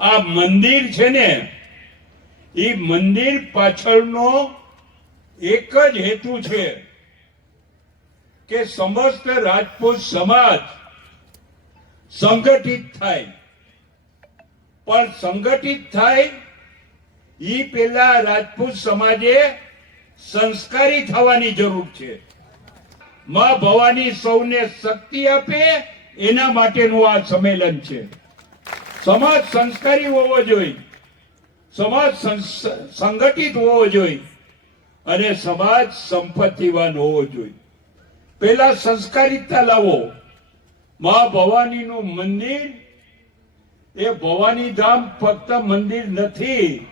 આ મંદિર છે ને, એ મંદિર પાછળનો એક જ હેતુ છે કે સમસ્ત રાજપૂત સમાજ સંગઠિત થાય. પણ સંગઠિત થાય, એ પેલા રાજપૂત સમાજે સંસ્કારી થવાની જરૂર છે. માં ભવાની સૌને શક્તિ આપે, એના માટેનું આ સંમેલન છે. સમાજ સંસ્કારી હોવો જોઈએ. સમાજ સંગઠિત હોવો જોઈએ. અને સમાજ સંપત્તિવાન હોવો જોઈએ. પેલા સંસ્કારિતતા લાવો. મા ભવાનીનું મંદિર, એ ભવાની ધામ ફક્ત મંદિર નથી.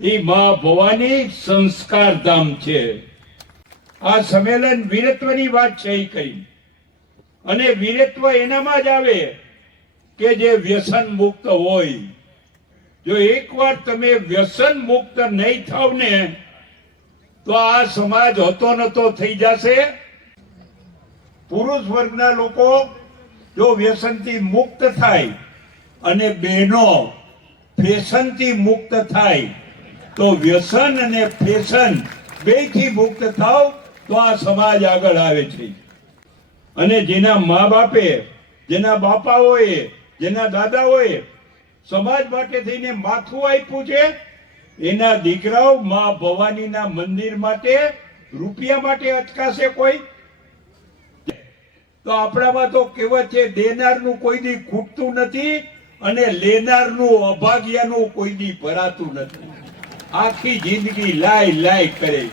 એ મા ભવાની સંસ્કાર ધામ છે. આ સંમેલન વીરત્વની વાત છે એ કઈ. અને વીરત્વ એનામાં જ આવે. કે જે વ્યસન મુક્ત હોય. જો એકવાર તમે વ્યસન મુક્ત નહીં થાવ ને, તો આ સમાજ હતો નતો થઈ જશે. પુરુષ વર્ગના લોકો જો વ્યસનથી મુક્ત થાય અને બહેનો ફેશનથી મુક્ત થાય, તો વ્યસન અને ફેશન બેથી મુક્ત થાવ, તો આ સમાજ આગળ આવે છે. અને જેના મા બાપે, જેના બાપાઓએ જેના દાદાઓએ સમાજ માટે થઈને માથું આપ્યું છે, એના દીકરાઓ મા ભવાનીના મંદિર માટે રૂપિયા માટે અટકાશે કોઈ? તો આપણામાં તો કહેવત છે, દેનારનું કોઈ દી ખૂટતું નથી અને લેનારનું અભાગ્યનું કોઈ દી ભરાતું નથી. આખી જિંદગી લાય લાય કરે